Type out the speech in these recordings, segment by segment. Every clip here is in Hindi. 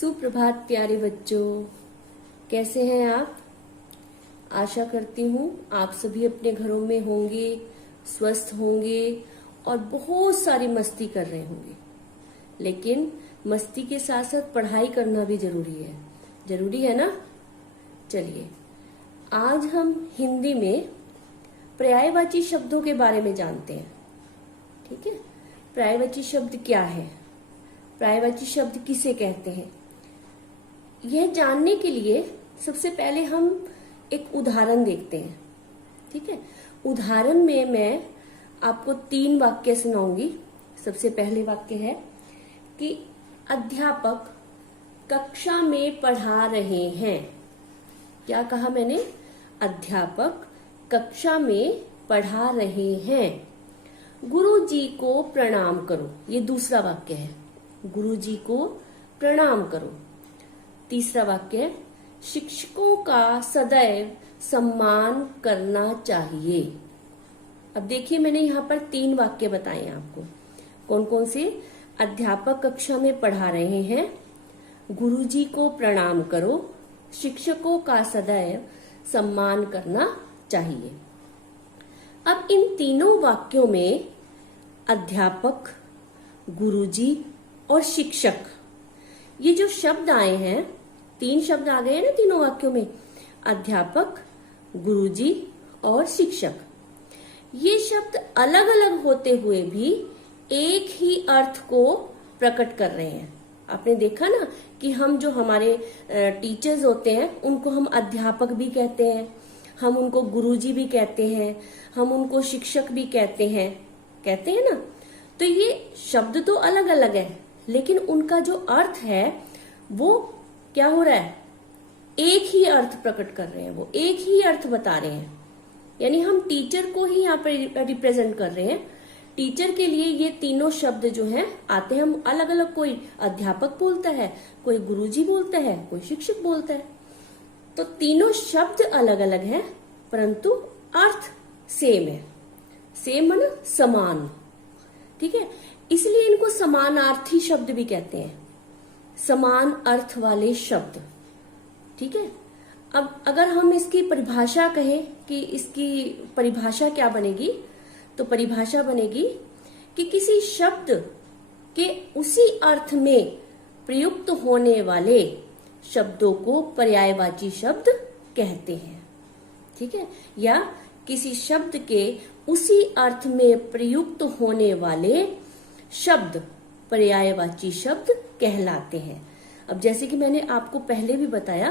सुप्रभात प्यारे बच्चों, कैसे हैं आप। आशा करती हूँ आप सभी अपने घरों में होंगे, स्वस्थ होंगे और बहुत सारी मस्ती कर रहे होंगे। लेकिन मस्ती के साथ साथ पढ़ाई करना भी जरूरी है ना। चलिए, आज हम हिंदी में पर्यायवाची शब्दों के बारे में जानते हैं। ठीक है, पर्यायवाची शब्द क्या है, पर्यायवाची शब्द किसे कहते हैं, यह जानने के लिए सबसे पहले हम एक उदाहरण देखते हैं। ठीक है, उदाहरण में मैं आपको 3 वाक्य सुनाऊंगी। सबसे पहले वाक्य है कि अध्यापक कक्षा में पढ़ा रहे हैं। क्या कहा मैंने? अध्यापक कक्षा में पढ़ा रहे हैं। गुरुजी को प्रणाम करो, ये दूसरा वाक्य है। गुरुजी को प्रणाम करो। तीसरा वाक्य है शिक्षकों का सदैव सम्मान करना चाहिए। अब देखिए, मैंने यहाँ पर 3 वाक्य बताए हैं आपको। कौन कौन से? अध्यापक कक्षा में पढ़ा रहे हैं, गुरुजी को प्रणाम करो, शिक्षकों का सदैव सम्मान करना चाहिए। अब इन तीनों वाक्यों में अध्यापक, गुरुजी और शिक्षक, ये जो शब्द आए हैं, 3 शब्द आ गए हैं ना तीनों वाक्यों में, अध्यापक, गुरुजी और शिक्षक। ये शब्द अलग अलग होते हुए भी एक ही अर्थ को प्रकट कर रहे हैं। आपने देखा ना कि हम जो हमारे टीचर्स होते हैं उनको हम अध्यापक भी कहते हैं, हम उनको गुरुजी भी कहते हैं, हम उनको शिक्षक भी कहते हैं ना। तो ये शब्द तो अलग अलग है, लेकिन उनका जो अर्थ है वो क्या हो रहा है? एक ही अर्थ प्रकट कर रहे हैं, वो एक ही अर्थ बता रहे हैं। यानी हम टीचर को ही यहाँ पर रिप्रेजेंट कर रहे हैं। टीचर के लिए ये तीनों शब्द जो हैं आते हैं हम अलग अलग, कोई अध्यापक बोलता है, कोई गुरुजी बोलता है, कोई शिक्षक बोलता है। तो तीनों शब्द अलग अलग हैं परंतु अर्थ सेम है। सेम है ना, समान। ठीक है, इसलिए इनको समानार्थी शब्द भी कहते हैं, समान अर्थ वाले शब्द। ठीक है, अब अगर हम इसकी परिभाषा कहें कि इसकी परिभाषा क्या बनेगी, तो परिभाषा बनेगी कि किसी शब्द के उसी अर्थ में प्रयुक्त होने वाले शब्दों को पर्यायवाची शब्द कहते हैं। ठीक है, या किसी शब्द के उसी अर्थ में प्रयुक्त होने वाले शब्द पर्यायवाची शब्द कहलाते हैं। अब जैसे कि मैंने आपको पहले भी बताया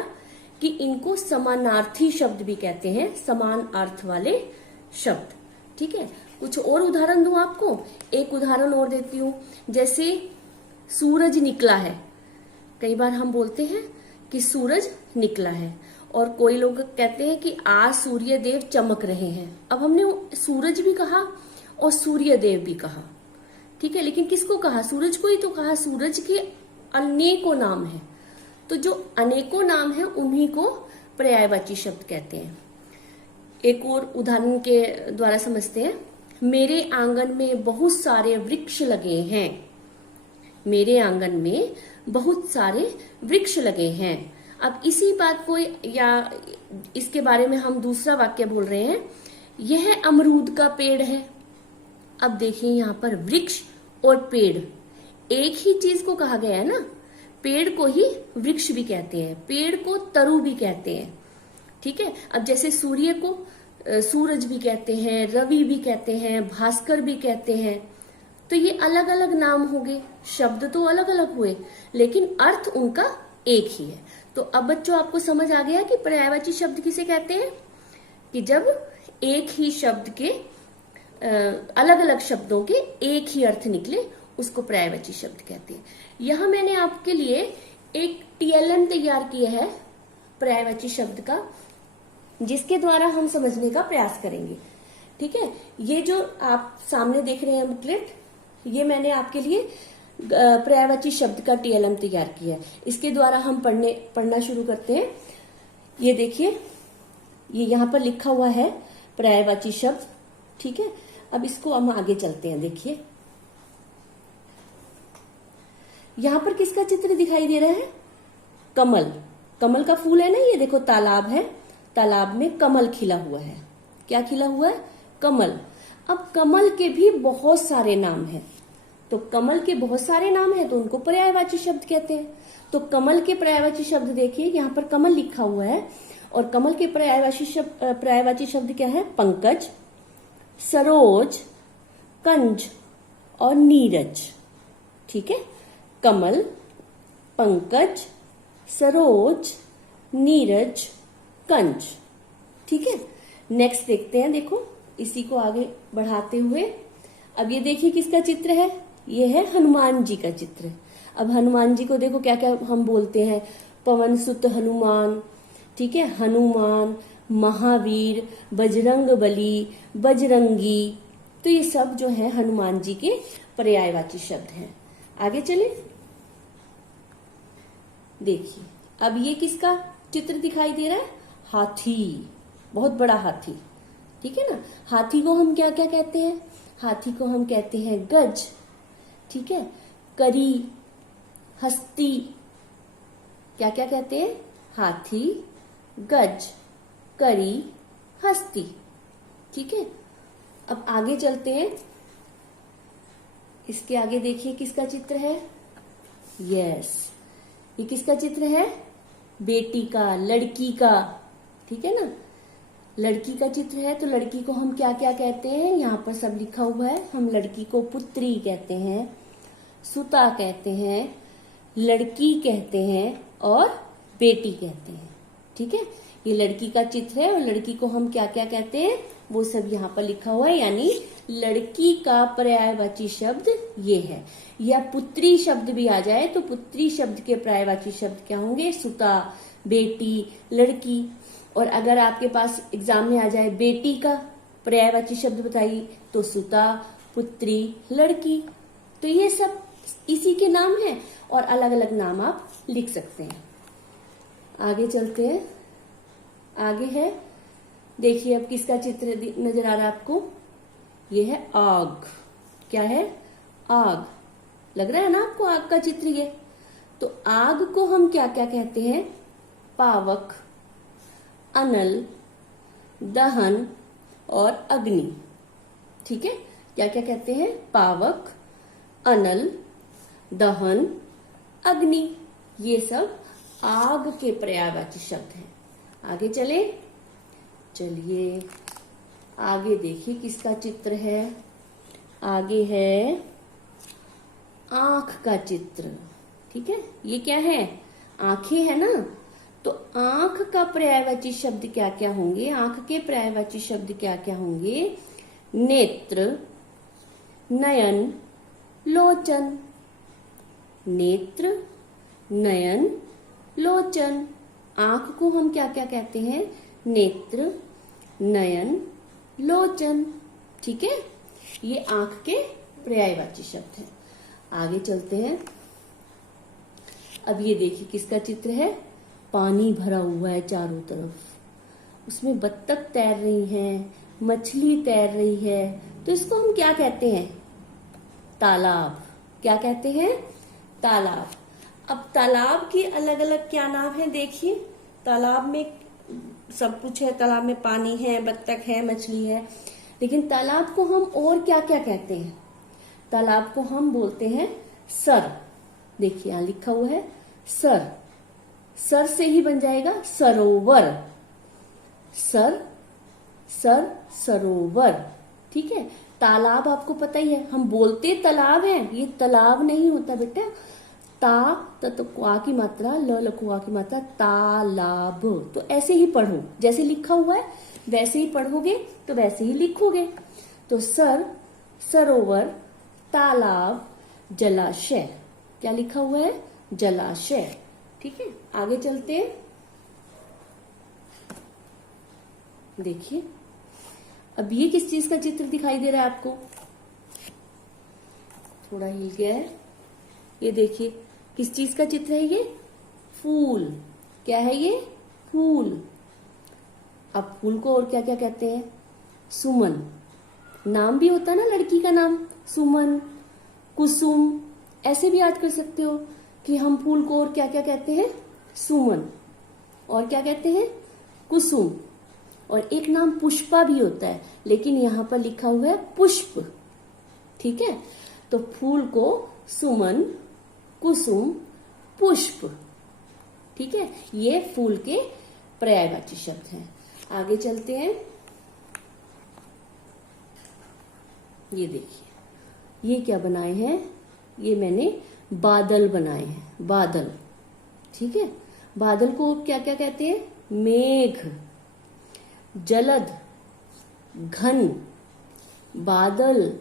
कि इनको समानार्थी शब्द भी कहते हैं, समान अर्थ वाले शब्द। ठीक है, कुछ और उदाहरण दूं आपको। एक उदाहरण और देती हूं, जैसे सूरज निकला है। कई बार हम बोलते हैं कि सूरज निकला है, और कोई लोग कहते हैं कि आज सूर्य देव चमक रहे हैं। अब हमने सूरज भी कहा और सूर्य देव भी कहा। ठीक है, लेकिन किसको कहा? सूरज को ही तो कहा। सूरज के अनेकों नाम है, तो जो अनेकों नाम है उन्हीं को पर्यायवाची शब्द कहते हैं। एक और उदाहरण के द्वारा समझते हैं। मेरे आंगन में बहुत सारे वृक्ष लगे हैं। मेरे आंगन में बहुत सारे वृक्ष लगे हैं। अब इसी बात को, या इसके बारे में हम दूसरा वाक्य बोल रहे हैं, यह अमरूद का पेड़ है। अब देखिए, यहाँ पर वृक्ष और पेड़ एक ही चीज को कहा गया है ना। पेड़ को ही वृक्ष भी कहते हैं, पेड़ को तरु भी कहते हैं। ठीक है, अब जैसे सूर्य को सूरज भी कहते हैं, रवि भी कहते हैं, भास्कर भी कहते हैं। तो ये अलग अलग नाम हो गए, शब्द तो अलग अलग हुए, लेकिन अर्थ उनका एक ही है। तो अब बच्चों, आपको समझ आ गया कि पर्यायवाची शब्द किसे कहते हैं? कि जब एक ही शब्द के अलग अलग शब्दों के एक ही अर्थ निकले, उसको पर्यायवाची शब्द कहते हैं। यहां मैंने आपके लिए एक टीएलएम तैयार किया है पर्यायवाची शब्द का, जिसके द्वारा हम समझने का प्रयास करेंगे। ठीक है, ये जो आप सामने देख रहे हैं बुकलेट, ये मैंने आपके लिए पर्यायवाची शब्द का टीएलएम तैयार किया है। इसके द्वारा हम पढ़ना शुरू करते हैं। ये देखिए, ये यहाँ पर लिखा हुआ है पर्यायवाची शब्द। ठीक है, अब इसको हम आगे चलते हैं। देखिए, यहाँ पर किसका चित्र दिखाई दे रहा है? कमल, कमल का फूल है ना, ये देखो तालाब है, तालाब में कमल खिला हुआ है। क्या खिला हुआ है? कमल। अब कमल के भी बहुत सारे नाम हैं, तो कमल के बहुत सारे नाम हैं तो उनको पर्यायवाची शब्द कहते हैं। तो कमल के पर्यायवाची शब्द देखिए, यहाँ पर कमल लिखा हुआ है और कमल के पर्यायवाची शब्द क्या है? पंकज, सरोज, कंज और नीरज। ठीक है, कमल, पंकज, सरोज, नीरज, कंज। ठीक है, नेक्स्ट देखते हैं। देखो इसी को आगे बढ़ाते हुए अब ये देखिए किसका चित्र है? ये है हनुमान जी का चित्र। अब हनुमान जी को देखो क्या क्या हम बोलते हैं, पवन सुत हनुमान, ठीक है, हनुमान, महावीर, बजरंग बली, बजरंगी। तो ये सब जो है हनुमान जी के पर्यायवाची शब्द हैं। आगे चले, देखिए अब ये किसका चित्र दिखाई दे रहा है? हाथी, बहुत बड़ा हाथी। ठीक है ना, हाथी को हम क्या क्या कहते हैं? हाथी को हम कहते हैं गज। ठीक है, करी, हस्ती, क्या क्या कहते हैं? हाथी, गज, करी, हस्ती। ठीक है, अब आगे चलते हैं। इसके आगे देखिए किसका चित्र है? यस, ये किसका चित्र है? बेटी का, लड़की का। ठीक है ना, लड़की का चित्र है, तो लड़की को हम क्या क्या कहते हैं? यहाँ पर सब लिखा हुआ है। हम लड़की को पुत्री कहते हैं, सुता कहते हैं, लड़की कहते हैं और बेटी कहते हैं। ठीक है, ये लड़की का चित्र है और लड़की को हम क्या क्या कहते हैं वो सब यहाँ पर लिखा हुआ है। यानी लड़की का पर्यायवाची शब्द ये है। या पुत्री शब्द भी आ जाए तो पुत्री शब्द के पर्यायवाची शब्द क्या होंगे? सुता, बेटी, लड़की। और अगर आपके पास एग्जाम में आ जाए बेटी का पर्यायवाची शब्द बताइए तो सुता, पुत्री, लड़की। तो ये सब इसी के नाम हैं और अलग अलग नाम आप लिख सकते हैं। आगे चलते हैं। आगे है, देखिए अब किसका चित्र नजर आ रहा है आपको? ये है आग। क्या है? आग। लग रहा है ना आपको आग का चित्र ये? तो आग को हम क्या क्या कहते हैं? पावक, अनल, दहन और अग्नि। ठीक है, क्या क्या कहते हैं? पावक, अनल, दहन, अग्नि। ये सब आग के पर्यायवाची शब्द हैं। आगे चले, चलिए आगे देखिए किसका चित्र है? आगे है आंख का चित्र। ठीक है, ये क्या है? आंखें है ना, तो आंख का पर्यायवाची शब्द क्या क्या होंगे? आंख के पर्यायवाची शब्द क्या क्या होंगे? नेत्र, नयन, लोचन। नेत्र, नयन, लोचन। आंख को हम क्या क्या कहते हैं? नेत्र, नयन, लोचन। ठीक है, ये आंख के पर्यायवाची शब्द हैं। आगे चलते हैं। अब ये देखिए किसका चित्र है? पानी भरा हुआ है चारों तरफ, उसमें बत्तख तैर रही हैं, मछली तैर रही है, तो इसको हम क्या कहते हैं? तालाब। क्या कहते हैं? तालाब। अब तालाब के अलग अलग क्या नाम है? देखिए, तालाब में सब कुछ है, तालाब में पानी है, बत्तख है, मछली है, लेकिन तालाब को हम और क्या क्या कहते हैं? तालाब को हम बोलते हैं सर। देखिए यहां लिखा हुआ है सर। सर से ही बन जाएगा सरोवर। सर, सर, सरोवर। ठीक है, तालाब आपको पता ही है, हम बोलते तालाब है, ये तालाब नहीं होता बेटा। ता तो क्वा की मात्रा, ल लकुआ की मात्रा, तालाब। तो ऐसे ही पढ़ो, जैसे लिखा हुआ है वैसे ही पढ़ोगे तो वैसे ही लिखोगे। तो सर, सरोवर, तालाब, जलाशय। क्या लिखा हुआ है? जलाशय। ठीक है, आगे चलते हैं। देखिए अब ये किस चीज का चित्र दिखाई दे रहा है आपको? थोड़ा हिल गया है। ये देखिए किस चीज का चित्र है? ये फूल। क्या है ये? फूल। अब फूल को और क्या क्या कहते हैं? सुमन। नाम भी होता है ना लड़की का नाम, सुमन, कुसुम। ऐसे भी याद कर सकते हो कि हम फूल को और क्या क्या कहते हैं? सुमन, और क्या कहते हैं कुसुम, और एक नाम पुष्पा भी होता है, लेकिन यहां पर लिखा हुआ है पुष्प। ठीक है, तो फूल को सुमन, कुसुम, पुष्प। ठीक है, ये फूल के पर्यायवाची शब्द हैं। आगे चलते हैं। ये देखिए, ये क्या बनाए हैं, ये मैंने बादल बनाए हैं, बादल। ठीक है, बादल को क्या क्या कहते हैं, मेघ, जलद, घन। बादल,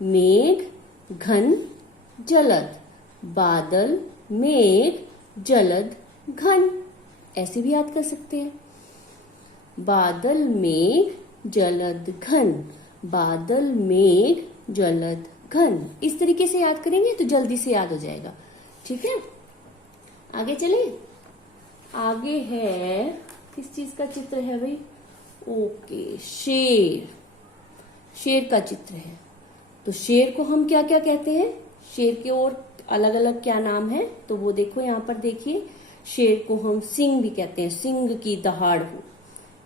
मेघ, घन, जलद। बादल, मेघ, जलद, घन, ऐसे भी याद कर सकते हैं। बादल, मेघ, जलद, घन। बादल, मेघ, जलद, घन, इस तरीके से याद करेंगे तो जल्दी से याद हो जाएगा। ठीक है, आगे चले। आगे है, किस चीज का चित्र है भाई, ओके, शेर। शेर का चित्र है। तो शेर को हम क्या क्या कहते हैं, शेर के और अलग अलग क्या नाम है, तो वो देखो यहां पर देखिए। शेर को हम सिंह भी कहते हैं, सिंह की दहाड़ हो,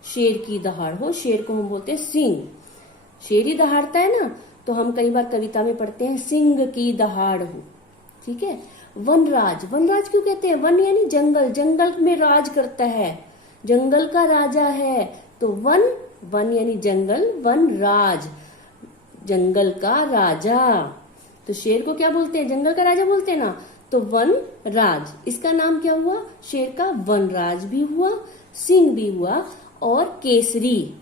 शेर की दहाड़ हो, शेर को हम बोलते हैं सिंह। शेर ही दहाड़ता है ना, तो हम कई बार कविता में पढ़ते हैं सिंह की दहाड़ हो। ठीक है, वनराज, वनराज क्यों कहते हैं, वन यानी जंगल, जंगल में राज करता है, जंगल का राजा है, तो वन, वन यानी जंगल, वन राज, जंगल का राजा। तो शेर को क्या बोलते हैं, जंगल का राजा बोलते हैं ना, तो वन राज, इसका नाम क्या हुआ, शेर का वनराज भी हुआ, सिंह भी हुआ, और केसरी।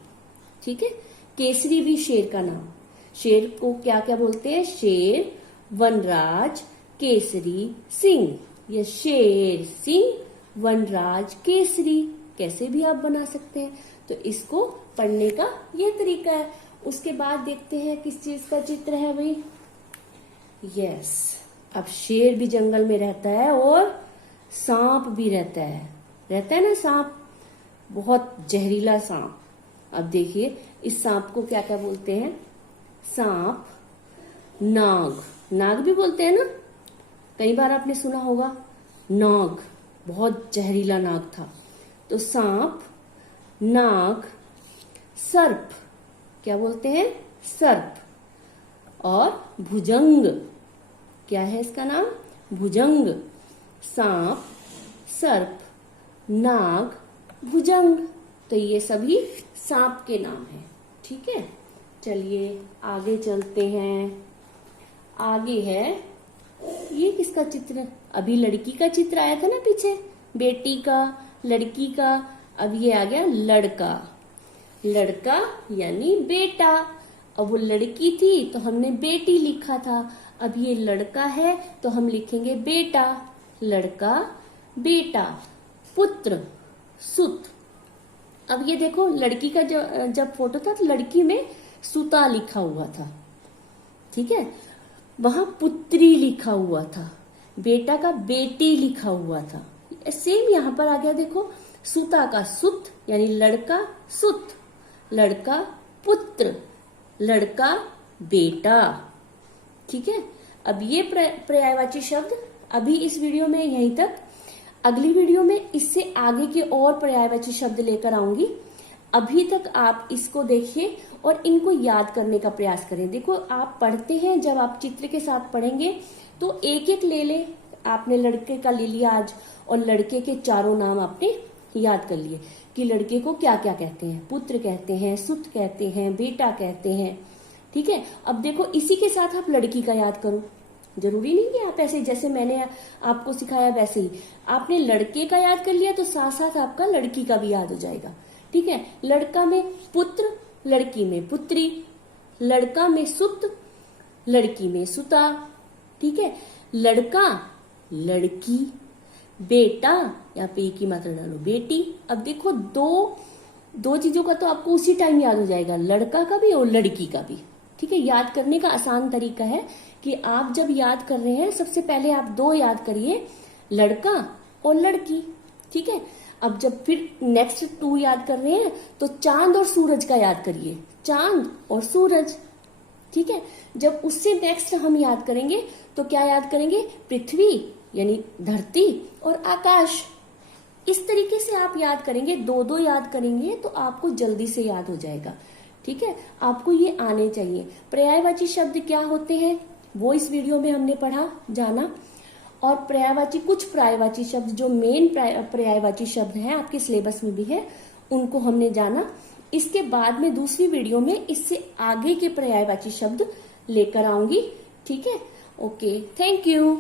ठीक है, केसरी भी शेर का नाम। शेर को क्या क्या बोलते हैं, शेर, वनराज, केसरी, सिंह। ये शेर, सिंह, वनराज, केसरी, कैसे भी आप बना सकते हैं। तो इसको पढ़ने का ये तरीका है। उसके बाद देखते हैं किस चीज का चित्र है भाई, यस, अब शेर भी जंगल में रहता है और सांप भी रहता है ना सांप, बहुत जहरीला सांप। अब देखिए, इस सांप को क्या क्या बोलते हैं, सांप, नाग, नाग भी बोलते हैं ना, कई बार आपने सुना होगा, नाग, बहुत जहरीला नाग था। तो सांप, नाग, सर्प, क्या बोलते हैं, सर्प, और भुजंग, क्या है इसका नाम, भुजंग। सांप, सर्प, नाग, भुजंग, तो ये सभी सांप के नाम हैं। ठीक है, चलिए आगे चलते हैं। आगे है, ये किसका चित्र, अभी लड़की का चित्र आया था ना पीछे, बेटी का, लड़की का, अब ये आ गया लड़का। लड़का यानी बेटा, अब वो लड़की थी तो हमने बेटी लिखा था, अब ये लड़का है तो हम लिखेंगे बेटा। लड़का, बेटा, पुत्र, सुत। अब ये देखो, लड़की का जब फोटो था तो लड़की में सुता लिखा हुआ था, ठीक है, वहां पुत्री लिखा हुआ था, बेटा का बेटी लिखा हुआ था। सेम यहां पर आ गया, देखो, सुता का सुत यानी लड़का, सुत, लड़का पुत्र, लड़का बेटा। ठीक है, अब ये पर्यायवाची शब्द अभी इस वीडियो में यहीं तक। अगली वीडियो में इससे आगे के और पर्यायवाची शब्द लेकर आऊंगी। अभी तक आप इसको देखिए और इनको याद करने का प्रयास करें। देखो, आप पढ़ते हैं, जब आप चित्र के साथ पढ़ेंगे तो एक एक ले ले। आपने लड़के का ले लिया आज, और लड़के के चारों नाम आपने याद कर लिए कि लड़के को क्या क्या कहते हैं, पुत्र कहते हैं, सुत कहते हैं, बेटा कहते हैं। ठीक है, अब देखो, इसी के साथ आप लड़की का याद करो। जरूरी नहीं कि आप ऐसे जैसे मैंने आपको सिखाया वैसे ही। आपने लड़के का याद कर लिया तो साथ साथ आपका लड़की का भी याद हो जाएगा। ठीक है, लड़का में पुत्र, लड़की में पुत्री, लड़का में सुत, लड़की में सुता। ठीक है, लड़का, लड़की, बेटा, यहाँ पे एक ही मात्रा डालो, बेटी। अब देखो, दो चीजों का तो आपको उसी टाइम याद हो जाएगा, लड़का का भी और लड़की का भी। ठीक है, याद करने का आसान तरीका है कि आप जब याद कर रहे हैं, सबसे पहले आप दो याद करिए, लड़का और लड़की। ठीक है, अब जब फिर नेक्स्ट 2 याद कर रहे हैं तो चांद और सूरज का याद करिए, चांद और सूरज। ठीक है, जब उससे नेक्स्ट हम याद करेंगे तो क्या याद करेंगे, पृथ्वी यानी धरती और आकाश। इस तरीके से आप याद करेंगे, दो दो याद करेंगे तो आपको जल्दी से याद हो जाएगा। ठीक है, आपको ये आने चाहिए। पर्यायवाची शब्द क्या होते हैं वो इस वीडियो में हमने पढ़ा जाना, और पर्यायवाची, कुछ पर्यायवाची शब्द जो मेन पर्यायवाची शब्द हैं आपके सिलेबस में भी है, उनको हमने जाना। इसके बाद में दूसरी वीडियो में इससे आगे के पर्यायवाची शब्द लेकर आऊंगी। ठीक है, ओके, थैंक यू।